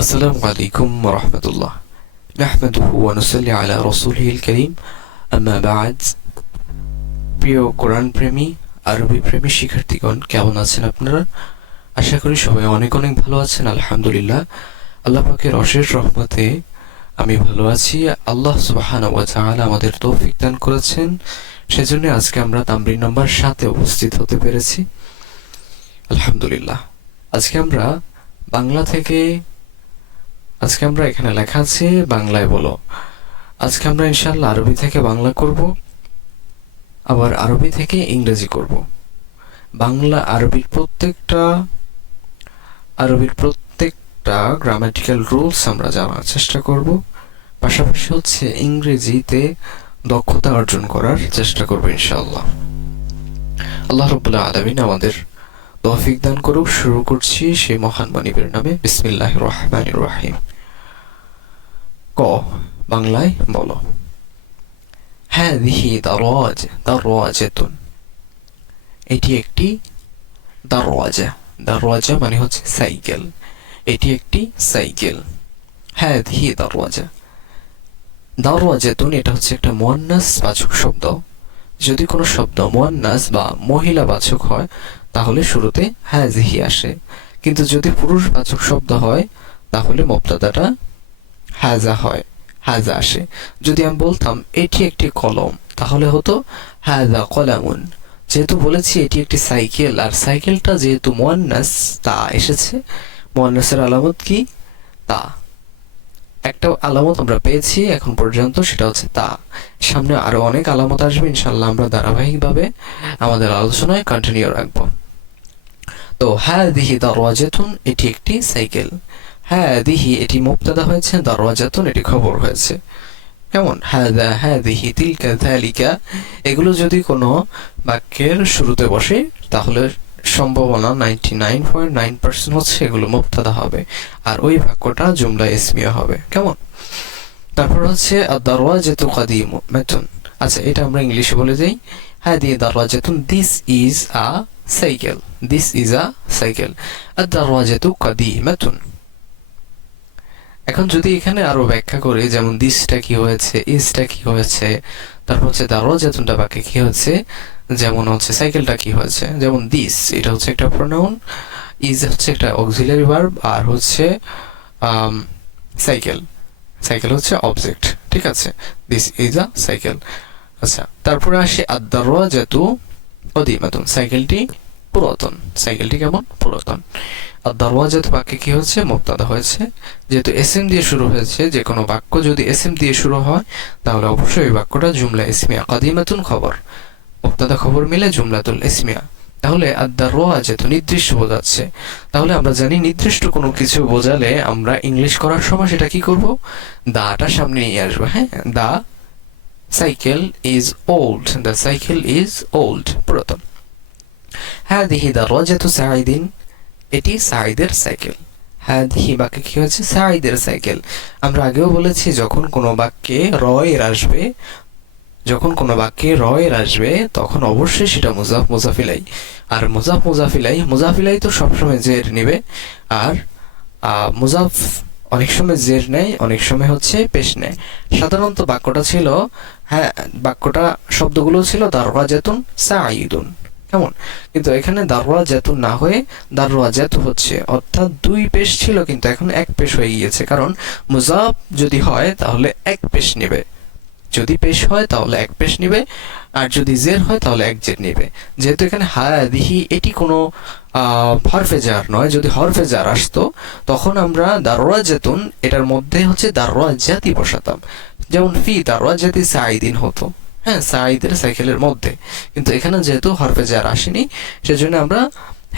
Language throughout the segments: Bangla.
আসসালামু আলাইকুম ওয়া রাহমাতুল্লাহ। নাহমাদুহু ওয়া নুসাল্লি আলা রাসূলিহিল কারীম। আম্মা বা'দ। প্রিয় কোরআন প্রেমী, আরবি প্রেমী শিক্ষার্থীগণ, কেমন আছেন আপনারা? আশা করি সবাই অনেক অনেক ভালো আছেন। আলহামদুলিল্লাহ, আল্লাহ পাকের অশেষ রহমতে আমি ভালো আছি। আল্লাহ সুবহানাহু ওয়া তাআলা আমাদের তৌফিক দান করেছেন, সেজন্য আজকে আমরা তামরিন নম্বর 7 এ উপস্থিত হতে পেরেছি। আলহামদুলিল্লাহ। আজকে আমরা এখানে লেখা আছে বাংলায় বলো। আজকে আমরা ইনশাআল্লাহ আরবি থেকে বাংলা করব, আবার আরবি থেকে ইংরেজি করব। বাংলা আরবির প্রত্যেকটা গ্রামাটিক্যাল রুলস আমরা জানার চেষ্টা করব, পাশাপাশি হচ্ছে ইংরেজিতে দক্ষতা অর্জন করার চেষ্টা করব ইনশাআল্লাহ। আল্লাহ রাব্বুল আলামিন আমাদের তৌফিক দান করুক। শুরু করছি সেই মহান মানিবের নামে। বিসমিল্লাহির রহমানির রহিম। ক, বাংলায় বলো। হাযিহি দারাজাতুন, এটি একটি দারওয়াজা। দারওয়াজা মানে হচ্ছে সাইকেল। এটি একটি সাইকেল। হাযিহি দারওয়াজাতুন, এটা হচ্ছে একটা মুয়ান্নাস বাচক শব্দ। যদি কোনো শব্দ মুয়ান্নাস বা মহিলা বাচক হয় তাহলে শুরুতে হাযিহি আসে, কিন্তু যদি পুরুষ বাচক শব্দ হয় তাহলে মুবতাদাটা হাযা আসে। যদি আমি বলতাম এটি একটি কলম, তাহলে হতো হাযা কলামুন। যেহেতু বলেছি এটি একটি সাইকেল, আর সাইকেলটা যেহেতু মুয়ান্নাস, তা এসেছে। মুয়ান্নাসের আলামত কি? তা। একটা আলামত আমরা পেয়েছি এখন পর্যন্ত, সেটা হচ্ছে তা। সামনে আরো অনেক আলামত আসবে ইনশাআল্লাহ, আমরা ধারাবাহিকভাবে আমাদের আলোচনায় কন্টিনিউ রাখবো। তো হাযিহি দারওয়াজাতুন, এটি একটি সাইকেল। হাযিহি এটি মুবতাদা হয়েছে, দারওয়াজাতুন এটি খবর হয়েছে। কেমন? হাযা, হাযিহি, তিলকা, যালিকা, এগুলো যদি কোনো বাক্যের শুরুতে বসে তাহলে সম্ভাবনা 99.9% হচ্ছে এগুলো মুবতাদা হবে, আর ওই বাক্যটা জুমলা ইসমিয়া হবে। কেমন? তারপর হচ্ছে আদ-দারওয়াজাতু কাদিমাতুন। আচ্ছা, এটা আমরা ইংলিশে বলে দেই। হাযিহি দারওয়াজাতুন, this is a cycle. This is a cycle. আদ-দারওয়াজাতু কাদিমাতুন। এখন যদি এখানে আরো ব্যাখ্যা করি, যেমন দিসটা কি হয়েছে, ইজটা কি হয়েছে, তারপর হচ্ছে দারওয়াজাতুনটা বাক্যে কি হয়েছে, যেমন হচ্ছে সাইকেলটা কি হয়েছে। যেমন দিস, এটা হচ্ছে একটা প্রোনাউন, ইজ হচ্ছে একটা অক্সিলারি ভার্ব, আর হচ্ছে সাইকেল সাইকেল হচ্ছে অবজেক্ট। ঠিক আছে, দিস ইজ আ সাইকেল। আচ্ছা, তারপরে আসে আদ-দারওয়াজাতু কাদিমাতুন, সাইকেলটি পুরাতন। সাইকেলটি কেমন? পুরাতন। আর দারওয়াজাতু বাক্যে কি হচ্ছে? মুবতাদা হয়েছে। যেহেতু এসএম দিয়ে শুরু হয়েছে, যে কোনো বাক্য যদি এসএম দিয়ে শুরু হয় তাহলে অবশ্যই ওই বাক্যটা জুমলা ইসমিয়া। কাদিমাতুন খবর, মুবতাদা খবর মিলে জুমলাতুল ইসমিয়া। তাহলে আদ-দারওয়াজাতু নির্দিষ্ট বোঝাচ্ছে। তাহলে আমরা জানি নির্দিষ্ট কোনো কিছু বোঝালে আমরা ইংলিশ করার সময় সেটা কি করব? দাটা সামনে নিয়ে আসবো। হ্যাঁ, the cycle is old. The cycle is old, পুরাতন। হাযিহি দারওয়াজাতু সাঈদিন, এটি সাঈদের সাইকেল। হাযিহি বাক্যে কি হচ্ছে? সাঈদের সাইকেল। আমরা আগেও বলেছি যখন কোনো বাক্যে র এর আসবে তখন অবশ্যই সেটা মুজাফ মুজাফ ইলাই। আর মুজাফ ইলাই তো সবসময় জের নেবে, আর মুজাফ অনেক সময় জের নেয়, অনেক সময় হচ্ছে পেশ নেয়। সাধারণত শব্দগুলো ছিল দারওয়াজাতুন সাঈদুন। কেমন? কিন্তু এখানে দারওয়াজাতুন না হয়ে দারওয়াজাতু হচ্ছে, অর্থাৎ দুই পেশ ছিল কিন্তু এখন এক পেশ হয়ে গিয়েছে। কারণ মুজাফ যদি হয় তাহলে এক পেশ নেবে, যদি পেশ হয় তাহলে এক পেশ নিবে, আর যদি জের হয় তাহলে এক জের নিবে। যেহেতু এখানে হাযিহি এটি কোনো হরফে জার নয়, যদি হরফে জার আসতো তখন আমরা দারওয়াজাতুন এটার মধ্যে হচ্ছে দারওয়াজাতি বসাতাম, যেমন ফি দারওয়াজাতি সাঈদিন হতো। হ্যাঁ, সাঈদের সাইকেলের মধ্যে। কিন্তু এখানে যেহেতু হরফে জার আসেনি, সেজন্য আমরা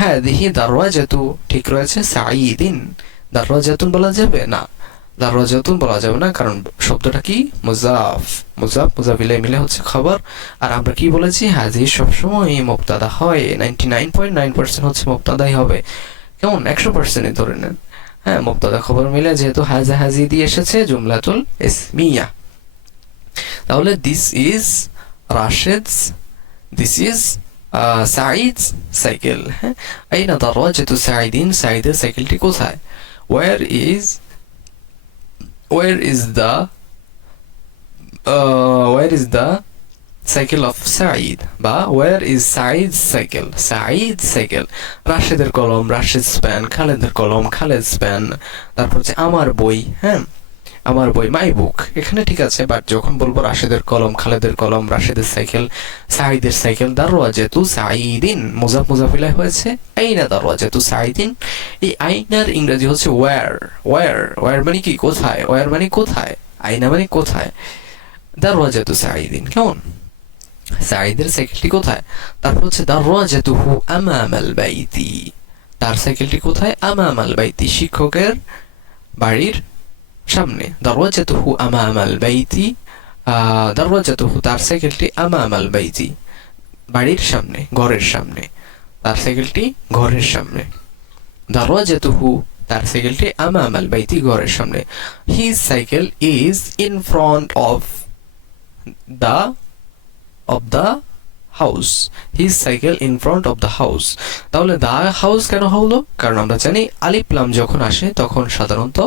হাযিহি দারওয়াজাতু ঠিক রয়েছে, সাঈদিন দারওয়াজাতুন বলা যাবে না। দারওয়াজাতুন বলা যাবে না, কারণ শব্দটা কি? মুজাফ ইলাই মিলে হচ্ছে খবর। আর আমরা কি বলেছি? হাযিহি সবসময় মুবতাদা হয়, 99.9% হচ্ছে মুবতাদাই হবে। কেমন? 100% ধরে নেন। হ্যাঁ, মুবতাদা খবর মিলে যেহেতু হাযা হাযি দিয়ে এসেছে জুমলাতুল ইসমিয়া। তাহলে this is Rashed's, this is Saeed's cycle. হ্যাঁ, আইনা দারওয়াজাতু সাঈদিন, সাঈদের সাইকেলটি কোথায়? where is where is the where is the cycle of Saeed, বা where is Saeed cycle, Saeed cycle. রাশেদের কলম, রাশেদ স্পেন, খালেদের কলম, খালেদ স্পেন। তারপর হচ্ছে আমার বই, হ্যাঁ আমার বই, মাই বুক। এখানে ঠিক আছে, বাট যখন বলবো রাশেদের কলম, খালেদের কলম, রাশেদের সাইকেল, সাঈদের সাইকেল, দারওয়াজাতু সাঈদিন, মুজাফ মুজাফিলায় হয়েছে আইনা দারওয়াজাতু সাঈদিন। এই আইনার ইংরেজি হচ্ছে ওয়্যার, ওয়্যার, ওয়্যার মানে কি কোথায়, ওয়্যার মানে কোথায়, আইনা মানে কোথায়, দারওয়াজাতু সাঈদিন। কেমন, সাঈদের সাইকেলটি কোথায়? তারপর হচ্ছে দারওয়াজাতুহু আমামাল বাইতি, তার সাইকেলটি কোথায়? আমামাল বাইতি, শিক্ষকের বাড়ির সামনে। দারওয়াজাতুহু আমামাল বাইতি, দারওয়াজাতুহু তার সাইকেলটি আমামাল বাইতি, বাড়ির সামনে, ঘরের সামনে। তার সাইকেলটি ঘরের সামনে। দারওয়াজাতুহু তার সাইকেলটি আমামাল বাইতি, ঘরের সামনে। His cycle is in front of the house, his cycle in front of the house। তাহলে the house কেন হলো? কারণ আমরা জানি আলিফ লাম যখন আসে তখন সাধারণত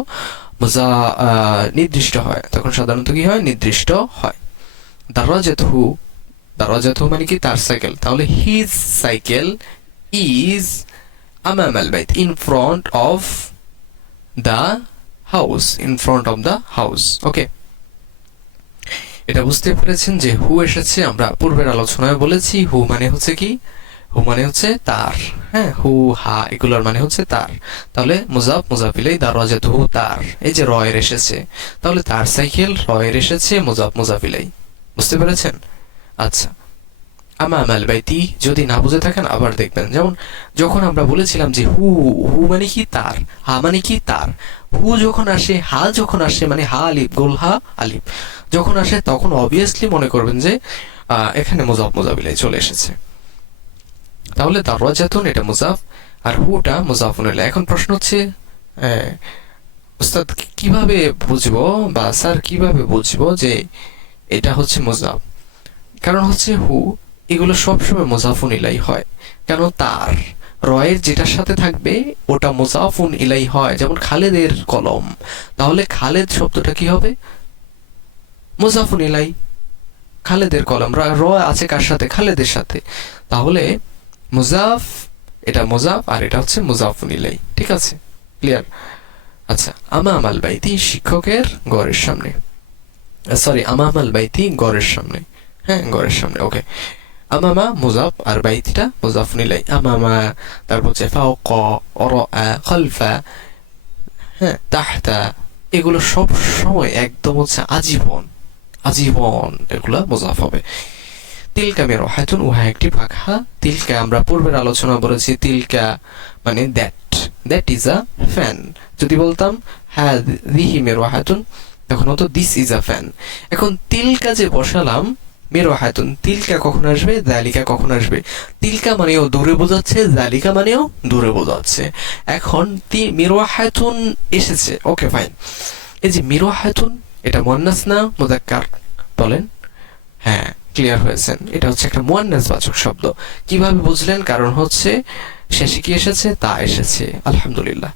নির্দিষ্ট হয়, তখন সাধারণত কি হয়? নির্দিষ্ট হয়। দারওয়াজাতুহু, দারওয়াজাতুহু মানে কি? তার সাইকেল। তাহলে his cycle is আমামাল বাইত, in front of the house, in front of the house। ওকে, এটা বুঝতে পেরেছেন যে হু এসেছে, আমরা পূর্বের আলোচনায় বলেছি হু মানে হচ্ছে কি? হু মানে হচ্ছে তার, হ্যাঁ হু হা এগুলোর মানে হচ্ছে তার। তাহলে মুজাফ মুজাফিলাই, দারওয়াজাতুহু তার, এই যে রয়ের এসেছে, তাহলে তার সাইকেল, রয়ের এসেছে, মুজাফ মুজাফিলাই। বুঝতে পেরেছেন? আচ্ছা, আমামাল বাইতি যদি না বুঝে থাকেন আবার দেখবেন। যেমন যখন আমরা বলেছিলাম যে হু, হু মানে কি? তার। হা মানে কি? তার। হু যখন আসে, হা যখন আসে, মানে হা আলিফ, গোল হা আলিফ যখন আসে, তখন অবভিয়াসলি মনে করবেন যে এখানে মুজাফ মুজাফিলাই চলে এসেছে। তাহলে দারওয়াজাতুন এটা মুজাফ, আর হুটা মুজাফুন ইলাইহি। এখন প্রশ্ন হচ্ছে উস্তাদ কিভাবে বুঝবো, বা স্যার কিভাবে বুঝবো যে এটা হচ্ছে মুজাফ? কারণ হচ্ছে হু এগুলো সবসময় মুজাফুন ইলাইহি হয়। কেন? তার রয়ের যেটার সাথে থাকবে ওটা মুজাফুন ইলাইহি হয়। যেমন খালেদের কলম, তাহলে খালেদ শব্দটা কি হবে? মুজাফুন ইলাইহি। খালেদের কলম, র আছে কার সাথে? খালেদের সাথে। তাহলে মুজাফ, এটা মুজাফ, আর এটা হচ্ছে মুজাফুন ইলাইহি। ঠিক আছে, ক্লিয়ার? আচ্ছা, আমামাল বাইতি শিক্ষকের ঘরের সামনে, সরি আমামাল বাইতি ঘরের সামনে, হ্যাঁ ঘরের সামনে। ওকে, আমামা মুজাফ আর বাইতিটা মুজাফুন ইলাইহি। আমামা, তারপর হচ্ছে ফাওকা, ওরাআ, খালফা, হ্যাঁ তাহতা, এগুলো সব সময় একদম হচ্ছে আজীবন, আজীবন এগুলা মুজাফ হবে। তিলকা মিরহাতুন, উহা একটি পাখা। তিলকা আমরা পূর্বের আলোচনা বলেছি, তিলকা মানে that, that is a fan. যদি বলতাম হাযিহি মিরহাতুন, তখন হতো দিস ইজ আ ফ্যান। এখন তিলকা যে বসালাম, মিরহাতুন, তিলকা কখন আসবে? যালিকা কখন আসবে? তিলকা মানেও দূরে বোঝাচ্ছে, যালিকা মানেও দূরে বোঝাচ্ছে। এখন মিরহাতুন এসেছে, ওকে ফাইন। এই যে মিরহাতুন, এটা মুয়ান্নাস না মুযাক্কার? বলেন। হ্যাঁ, ক্লিয়ার হয়েছেন, এটা হচ্ছে একটা মুয়ান্নাস বাচক শব্দ। কিভাবে বুঝলেন? কারণ হচ্ছে শেষে কি এসেছে? তা এসেছে। আলহামদুলিল্লাহ।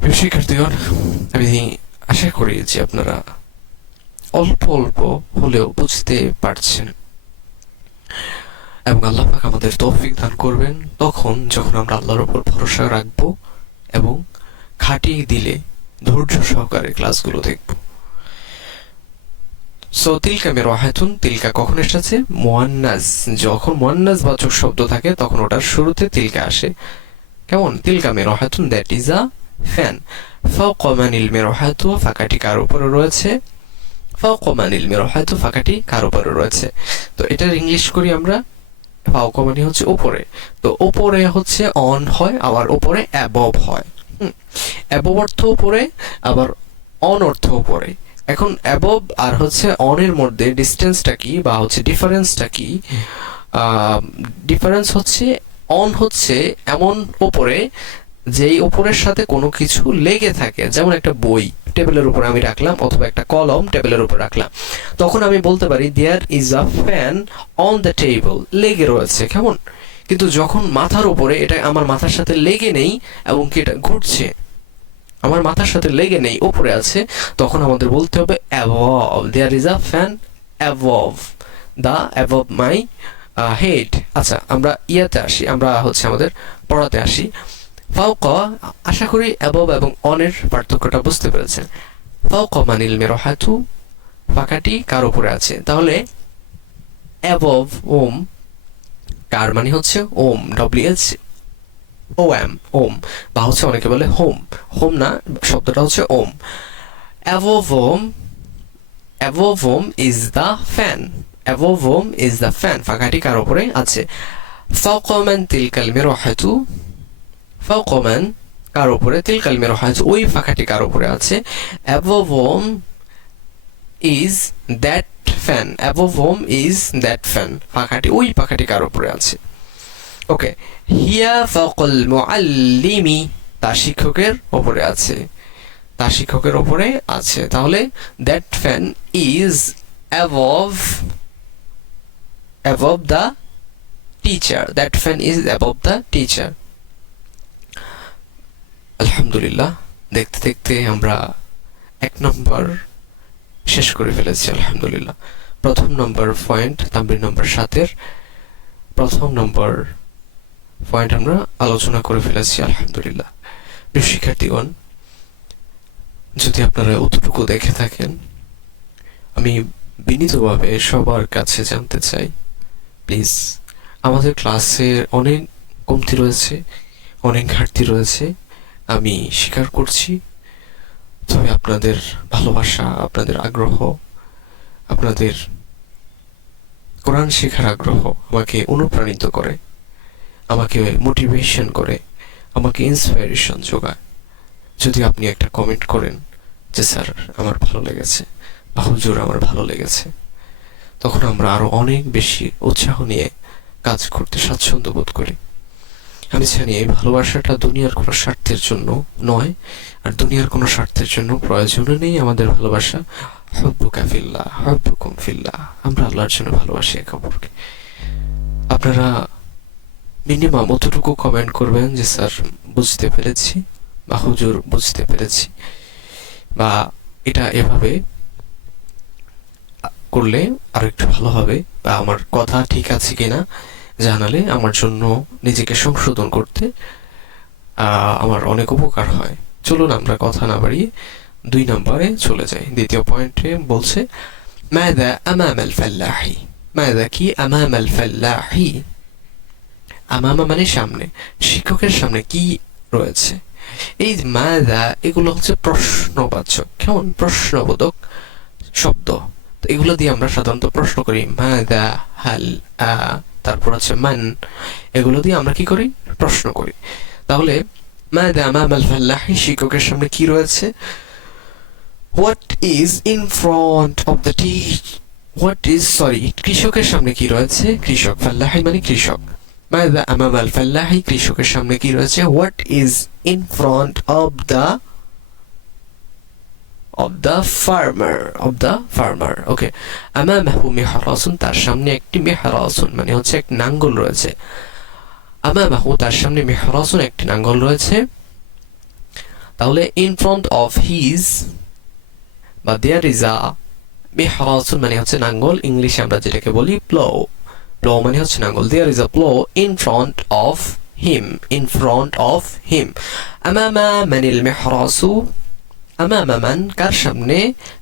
প্রিয় শিক্ষার্থীগণ, আমি আশা করি যে আপনারা অল্প অল্প হলেও বুঝতে পারছেন, এবং আল্লাহ পাক আমাদের তৌফিক দান করবেন তখন যখন আমরা আল্লাহর উপর ভরসা রাখবো এবং খাটিয়ে দিলে ধৈর্য সহকারে ক্লাসগুলো দেখব। সো তিলকা মিরহাতুন, তিলকা কখন এসেছে? মুয়ান্নাস, যখন মুয়ান্নাস বাচক শব্দ থাকে তখন ওটার শুরুতে তিলকা আসে। কেমন? তিলকা মিরহাতুন, দ্যাট ইজ আ ফ্যান। ফাওকা মানিল মিরহাতু, ফাঁকাটি কার উপরে রয়েছে? ফাওকা মানিল মিরহাতু, ফাঁকাটি কার উপরে রয়েছে? তো এটার ইংলিশ করি আমরা। ফাওকা মানে হচ্ছে উপরে, তো উপরে হচ্ছে অন হয়, আবার উপরে অ্যাবভ হয়। অ্যাবভ অর্থ উপরে, আবার অন অর্থ উপরে। এখন অ্যাবভ আর হচ্ছে অনের মধ্যে ডিস্টেন্সটা কি, বা হচ্ছে ডিফারেন্সটা কি? ডিফারেন্স হচ্ছে অন হচ্ছে এমন উপরে যেই উপরের সাথে কোনো কিছু লেগে থাকে। যেমন একটা বই টেবিলের উপরে আমি রাখলাম, অথবা একটা কলম টেবিলের উপর রাখলাম, তখন আমি বলতে পারি there is a fan on the table, লেগে রয়েছে। কেমন? কিন্তু যখন মাথার উপরে, এটা আমার মাথার সাথে লেগে নেই এবং কি এটা ঘুরছে, আমার মাথার সাথে লেগে নেই, উপরে আছে, তখন আমাদের বলতে হবে above, there is a fan above above my head. আচ্ছা, আমরা ইয়াতে আসি, আমরা হচ্ছে আমাদের পড়াতে আসি। ফাওকা, আশা করি অ্যাবভ এবং অনের পার্থক্যটা বুঝতে পেরেছেন। ফাওকা মানিল মেরহাতু, পাখাটি কার উপরে আছে। তাহলে অ্যাবভ ওম, কার মানে হচ্ছে ওম, ডব্লিউ-এইচ ও এম, ওম, বা হচ্ছে অনেকে বলে হোম, হোম না, শব্দটা হচ্ছে whom. Above whom, above whom is the fan, above whom is the fan, পাখাটি কার উপরে আছে। ফাওকা মান তিলকাল মিরহাতু, ফাওকা মান কার উপরে, তিলকাল মিরহাতু ওই পাখাটি কার উপরে আছে। Above whom is that fan, above home is that fan, পাখাটি ওই পাখাটি কার উপরে আছে। ওকে, হিয়া ফাওকাল মুআল্লিমি, তার শিক্ষকের উপরে আছে, তার শিক্ষকের উপরে আছে। তাহলে that fan is above, above the teacher, that fan is above the teacher. আলহামদুলিল্লাহ, দেখতে দেখতে আমরা 1 নম্বর শেষ করে ফেলেছি আলহামদুলিল্লাহ। প্রথম নম্বর পয়েন্ট তামরিন নম্বর 7-এর প্রথম নম্বর পয়েন্ট আমরা আলোচনা করে ফেলেছি আলহামদুলিল্লাহ। প্রিয় শিক্ষার্থীগণ, যদি আপনারা অতটুকু দেখে থাকেন, আমি বিনীতভাবে সবার কাছে জানতে চাই, প্লিজ, আমাদের ক্লাসে অনেক কমতি রয়েছে, অনেক ঘাটতি রয়েছে, আমি স্বীকার করছি। তবে আপনাদের ভালোবাসা, আপনাদের আগ্রহ, আপনাদের কোরআন শেখার আগ্রহ আমাকে অনুপ্রাণিত করে, আমাকে মোটিভেশন করে, আমাকে ইন্সপিরেশন যোগায়। যদি আপনি একটা কমেন্ট করেন যে স্যার আমার ভালো লেগেছে, বা হুজুর আমার ভালো লেগেছে, তখন আমরা আরো অনেক বেশি উৎসাহ নিয়ে কাজ করতে স্বাচ্ছন্দ্য বোধ করি। আমি জানি এই ভালোবাসাটা দুনিয়ার কোনো স্বার্থের জন্য নয়, আর দুনিয়ার কোনো স্বার্থের জন্য প্রয়োজনও নেই আমাদের ভালোবাসা। হুব্বুকা ফিল্লাহ, হুব্বুকুম ফিল্লাহ, আমরা আল্লাহর জন্য ভালোবাসি একে অপরকে। আপনারা মিনিমাম অতটুকু কমেন্ট করবেন যে স্যার বুঝতে পেরেছি, বা হুজুর বুঝতে পেরেছি, বা এটা এভাবে করলে আর একটু ভালো হবে, বা আমার কথা ঠিক আছে কিনা জানালে আমার জন্য নিজেকে সংশোধন করতে আমার অনেক উপকার হয়। চলুন আমরা কথা না বাড়িয়ে 2 নম্বরে চলে যাই। দ্বিতীয় পয়েন্টে বলছে মাযা আমামাল ফাল্লাহি, মাযা কি, আমামাল ফাল্লাহি, আমামা মানে সামনে, শিক্ষকের সামনে কি রয়েছে। এই মাযা, এগুলো হচ্ছে প্রশ্নবাচক, কেমন প্রশ্নবোধক শব্দ। তো এগুলো দিয়ে আমরা সাধারণত প্রশ্ন করি, মাযা, হাল, তারপর আছে মান, এগুলো দিয়ে আমরা কি করি, প্রশ্ন করি। তাহলে মাযা আমামাল ফাল্লাহি, শিক্ষকের সামনে কি রয়েছে। What is in front of the what is, sorry, কৃষকের সামনে কি রয়েছে, কৃষক, ফাল্লাহি মানে কৃষক। মাযা আমামাল ফাল্লাহি, কৃষকের সামনে কি রয়েছে। What is in front of the farmer, okay. আমামাহু মিহরাসুন, তার সামনে একটি মিহরাসুন মানে হচ্ছে এক নাঙ্গল রয়েছে। আমামাহু, তার সামনে মিহরাসুন একটি নাঙ্গল রয়েছে। তাহলে ইন ফ্রন্ট অফ হিজ বা দেয়ার ইজ আ মিহরাসুন মানে হচ্ছে নাঙ্গল, ইংলিশে আমরা যেটাকে বলি প্লো, প্লো মানে হচ্ছে নাঙ্গল। There is a plough in front of him, in front of him. আমামা মানিল মিহরাসু, আমামা মান কার সামনে,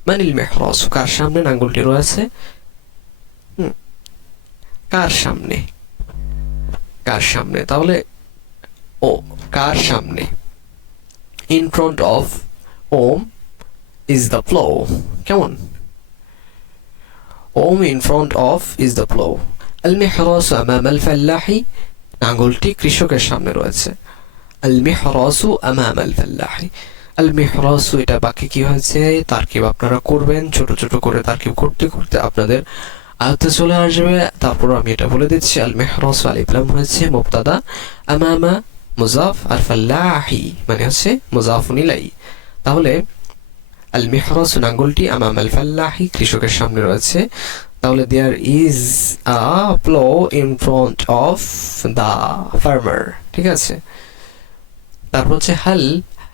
মানিল মিহরাসু কার সামনে নাঙ্গলটি রয়েছে, কার সামনে, কার সামনে। তাহলে ও কার সামনে, in front of whom is the plough, কেমন, whom in front of is the plough. আল মিহরাসু আমামাল ফাল্লাহি, নাঙ্গলটি কৃষকের সামনে রয়েছে। আল মিহরাসু আমামাল ফাল্লাহি, আল মিহরাসু, এটা বাকি কি হয়েছে, তারকিব আপনারা করবেন, ছোট ছোট করে তারকিব করতে করতে আপনাদের আয়ত্তে চলে আসবে। তারপর আমি এটা বলে দিচ্ছি, আল মিহরাসু আলিফ লাম হয়েছে মুবতাদা, আমামা মুজাফ, আর ফাল্লাহি মানে হচ্ছে মুজাফুন ইলাই। তাহলে আল মিহরাসু নাঙ্গলটি, আমামাল ফাল্লাহি কৃষকের সামনে রয়েছে। তাহলে there is a plough in front of the farmer, ঠিক আছে। তারপর হচ্ছে হাল,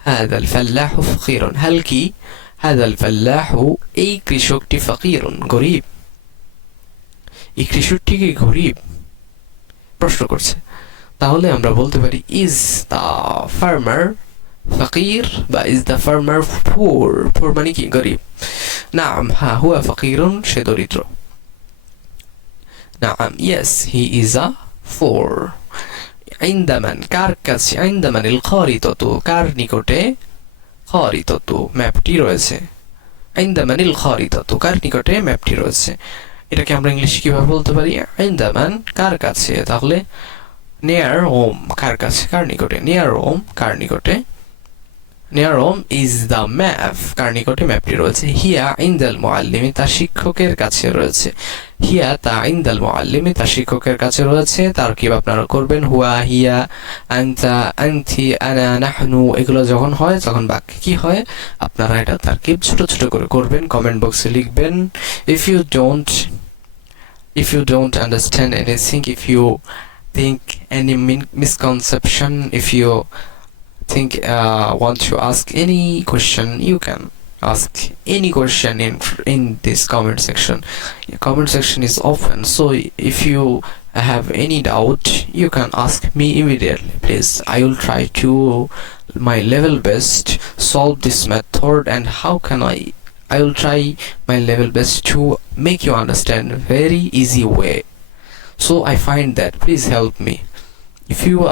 هذا الفلاح فقير هل কি هذا الفلاح এই কৃষকটি فقير গরীব এই কৃষকটি কি গরীব প্রশ্ন করছে তাহলে আমরা বলতে পারি is the farmer فقير বা is the farmer poor poor মানে কি গরীব নাম হ্যাঁ হুয়া فقير সে দরিদ্র নাম yes he is a poor عند من কার কাছে عند من الخارطة কার নিকটে خارطة ম্যাপটি রয়েছে عند من الخارطة কার নিকটে ম্যাপটি রয়েছে এটাকে আমরা ইংলিশে কিভাবে বলতে পারি عند من কার কাছে তাহলে near home কার কাছে কার নিকটে near home কার নিকটে near home is the map কার নিকটে ম্যাপটি রয়েছে হিয়া ইনদাল মুআল্লিমি তার শিক্ষকের কাছে রয়েছে হিয়া তা ইনদাল মুআল্লিমি তার শিক্ষকের কাছে রয়েছে তারকিব আপনারা করবেন হুয়া হিয়া আনতা আনতি আনা নাহনু এগুলো যখন হয় তখন বাক্যে কি হয় আপনারা এটা তারকিব ছোট ছোট করে করবেন কমেন্ট বক্সে লিখবেন if you don't understand anything if you think any misconception if you think want to ask any question you can ask any question in this comment section comment section is open so if you have any doubt you can ask me immediately please I will try to my level best solve this method and how can I will try my level best to make you understand very easy way so I find that please help me if you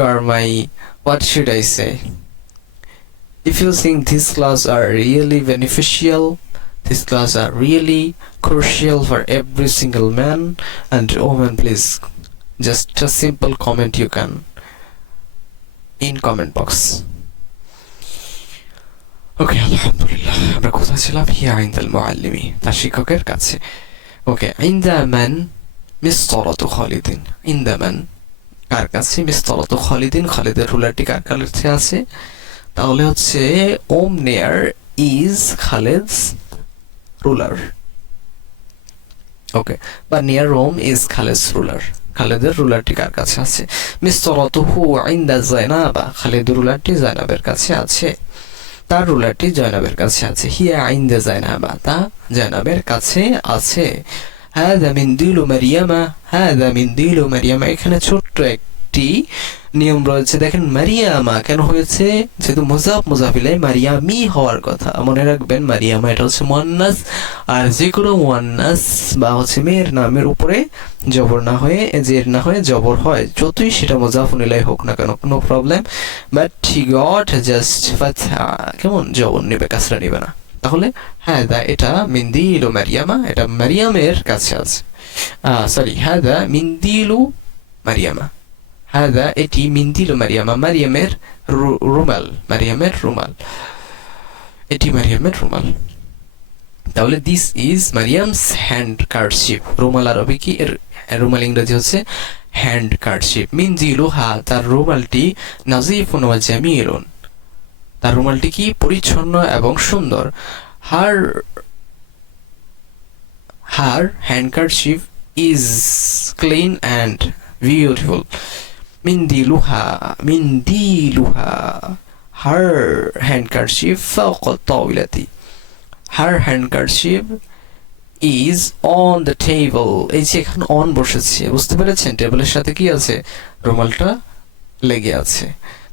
are my what should I say if you think these class are really beneficial these class are really crucial for every single man and woman please just a simple comment you can in comment box okay alhamdulillah আমরা কোথায় ছিলাম হিয়া ইনদাল মুআল্লিমি তার শিক্ষকের কাছে ওকে ইনদা মান মিসতারাতু খালিদিন ইনদা মান কার কাছে মিসতারাতু খালিদিন খালিদের রুলারটি কার কাছে আছে তাহলে হচ্ছে ওম নেয়ার ইজ খালিদস রুলার ওকে বা নিয়ার ওম ইজ খালিদস রুলার খালিদের রুলারটি কার কাছে আছে মিসতারাতুহু ইনদা যায়নাবা খালিদের রুলারটি যায়নাবের কাছে আছে তার রুলারটি জয়নাবের কাছে আছে হিয়া ইনদা যায়নাবা তা জয়নাবের কাছে আছে هذا منديل مريم هذا منديل مريم এখানে ছোট্ট একটি নিয়ম রয়েছে দেখেন মারিয়ামা কেন হয়েছে যেহেতু মুজাফ মুজাফ ইলাইহি মারিয়ামি হওয়ার কথা মনে রাখবেন মারিয়ামা এটা হচ্ছে মুয়ান্নাস আর যে কোনো মুয়ান্নাস বা হচ্ছে মেয়ের নামের উপরে জবর না হয়ে জের না হয়ে জবর হয় যতই সেটা মুজাফুন ইলাইহি হোক না কেন কোনো problem but he got just ফাতহা কেমন জবর নেবে কাসরা নেবে না তাহলে হাদা এটা মিন্দিলু মারিয়ামা এটা মারিয়ামের কাছে আছে সরি হাদা মিন্দিলু মারিয়ামা হাদা এটি মিন্দিলু মারিয়ামা মারিয়ামের রুমাল মারিয়ামের রুমাল এটি মারিয়ামের রুমাল তাহলে দিস ইজ মারিয়ামস হ্যান্ড কার্ডশিপ রুমাল আরবি কি রুমাল ইংরেজি হচ্ছে হ্যান্ড কার্ডশিপ মিন্দিলুহা তার রুমালটি নাজিফুন ওয়া জামিলুন তার রুমালটি কি পরিচ্ছন্ন এবং সুন্দর her handkerchief is clean and beautiful মিন্দিলুহা হার হ্যান্ডকারশিপ ফাওকা তাওইলাতি her handkerchief is on the table এই যে এখানে অন বসেছে বুঝতে পেরেছেন টেবিলের সাথে কি আছে রুমালটা লেগে আছে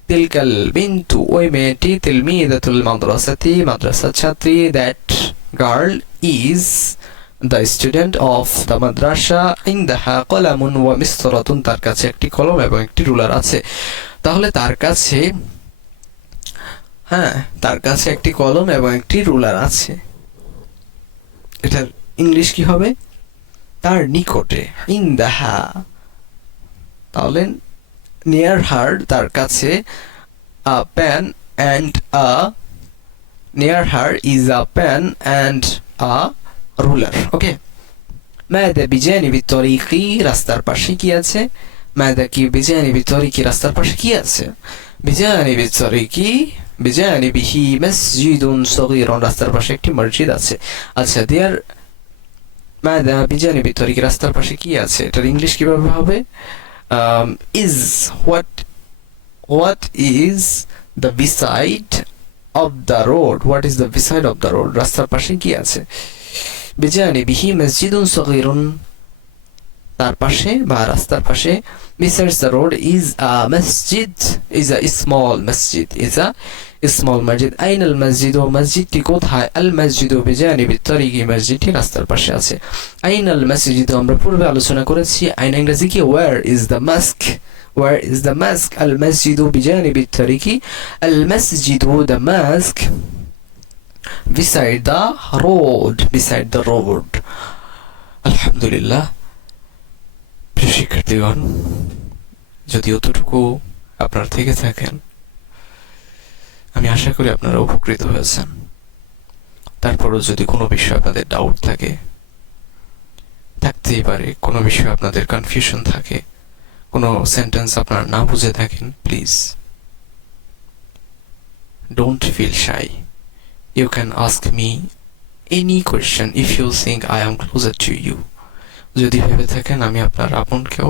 তিলকাল বিনতু ওই মেয়েটি তিলমিদাতুল মাদ্রাসাতি মাদ্রাসার ছাত্রী that girl is the student of the madrasa ইনদাহা কলামুন ওয়া মিসতারাতুন তার কাছে একটি কলম এবং একটি রুলার আছে তাহলে তার কাছে একটি কলম এবং একটি রুলার আছে এটার ইংলিশ কি হবে তার নিকটে ইনদাহা তাহলে near her তার কাছে a pen and a near her is a pen and a ruler okay ماذا بجانب الطريق রাস্তার পাশে কি আছে ماذا কি بجانب الطريق রাস্তার পাশে কি আছে بجانب الطريق بجانبه مسجد صغير রাস্তার পাশে একটি মসজিদ আছে আচ্ছা মাযা বিজানিবি তরিক, রাস্তার পাশে কি আছে, এটার ইংলিশ কিভাবে হবে? Is, what is the beside of the road, what is the beside of the road, রাস্তার পাশে কি আছে? বিজানিবিহি মসজিদুন সগীরুন, তার পাশে বা রাস্তার পাশে, besides the road is a masjid, is a small masjid, is a small masjid. আইন আল মসজিদ, ও মসজিদটি কোথায়? আল মসজিদ বিজানিবি তরিকি, মসজিদটি রাস্তার পাশে আছে। আইন আল মসজিদ আমরা পূর্বে আলোচনা করেছি, আইন ইংরেজি কি? where is the mosque, where is the mosque? আল মসজিদ বিজানিবি তরিকি, আল মসজিদ the mosque beside the road, beside the road। আলহামদুলিল্লাহ প্রিয় শিক্ষার্থীগণ, যদি অতটুকু আপনারা থেকে থাকেন, আমি আশা করি আপনারা উপকৃত হয়েছেন। তারপরও যদি কোনো বিষয়ে আপনাদের ডাউট থাকে, থাকতেই পারে, কোনো বিষয়ে আপনাদের কনফিউশন থাকে, কোনো সেন্টেন্স আপনারা না বুঝে থাকেন, please don't feel shy, you can ask me any question if you think I am closer to you. যদি ভেবে থাকেন আমি আপনার আপন কেউ,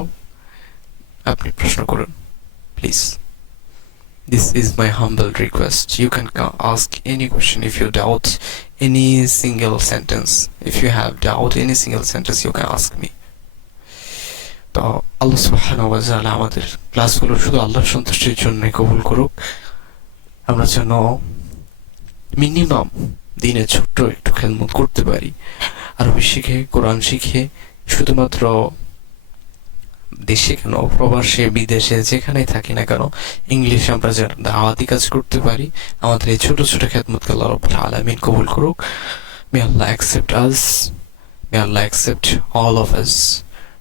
আপনি প্রশ্ন করুন please. This is my humble request. You can ask any question if you doubt any single sentence. If you have doubt any single sentence, you can ask me. তো আল্লাহ সুবহানাহু ওয়া তাআলা আমাদের ক্লাসগুলো শুধু আল্লাহর সন্তুষ্টির জন্য কবুল করুক। আমরা যেন মিনিমাম দিনে ছোট্ট একটু খেদমত করতে পারি, আরবি শিখে, কোরআন শিখে, শুধুমাত্র দেশে কেন, প্রবাসে, বিদেশে, যেখানেই থাকি না কেন, ইংলিশে আমরা যেন দাওয়াতি কাজ করতে পারি। আমাদের এই ছোট ছোট খেদমতকে আল্লাহ রাব্বুল আলামিন কবুল করুক। May Allah accept us, may Allah accept all of us.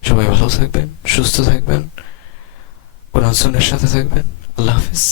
সবাই ভালো থাকবেন, সুস্থ থাকবেন, কোরআন সুন্নাহর সাথে থাকবেন। আল্লাহ হাফেজ।